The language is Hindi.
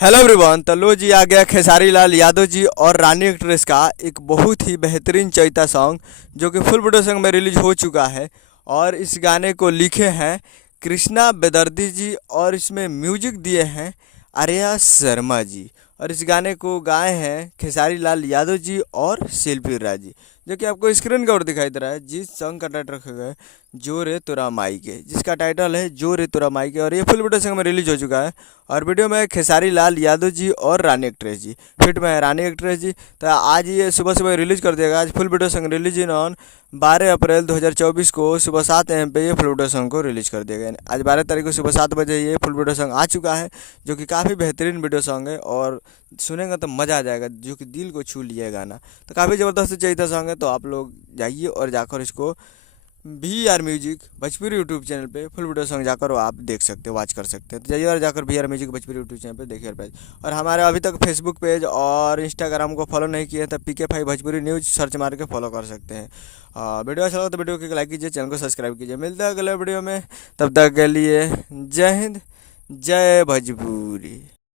Hello everyone. तो लो जी, आ गया खेसारी लाल यादव जी और रानी एक्ट्रेस का एक बहुत ही बेहतरीन चैता सॉन्ग जो कि फुल वीडियो सॉन्ग में रिलीज हो चुका है। और इस गाने को लिखे हैं कृष्णा बेदर्दी जी और इसमें म्यूजिक दिए हैं आर्या शर्मा जी। और इस गाने को गाए हैं खेसारी लाल यादव जी और शिल्पी राज जी, जो कि आपको स्क्रीन का ओर दिखाई दे रहा है। जिस सॉन्ग का टाइटल रखा गया है जो रे तुरा माई के, जिसका टाइटल है जो रे तुरा माई के, और ये फुल वीडियो सॉन्ग में रिलीज हो चुका है। और वीडियो में खेसारी लाल यादव जी और रानी एक्ट्रेस जी, फिट में है रानी एक्ट्रेस जी। तो आज ये सुबह सुबह रिलीज कर दिया गया। आज full video song release in on 12 अप्रैल 2024 को सुबह 7 AM पे ये फुल वीडियो सॉन्ग को रिलीज कर दिया गया। आज 12 तारीख को सुबह 7 बजे ये फुल वीडियो सॉन्ग आ चुका है, जो कि काफ़ी बेहतरीन वीडियो सॉन्ग है और सुनेंगे तो मज़ा आ जाएगा, जो कि दिल को छू लिया गाना। तो काफ़ी ज़बरदस्त चाहिए सॉन्ग है। तो आप लोग जाइए और जाकर इसको VRR music Bhojpuri YouTube channel पे फुल वीडियो सॉन्ग जाकर वो आप देख सकते हो, वॉच कर सकते हैं। तो जाइए और जाकर VRR music Bhojpuri YouTube channel पे देखिए पेज। और हमारे अभी तक फेसबुक पेज और इंस्टाग्राम को फॉलो नहीं किए तो PK5 भोजपुरी न्यूज़ सर्च मार के फॉलो कर सकते हैं। वीडियो अच्छा लगा तो वीडियो को लाइक कीजिए, चैनल को सब्सक्राइब कीजिए। मिलता है अगले वीडियो में, तब तक के लिए जय हिंद, जय भोजपुरी।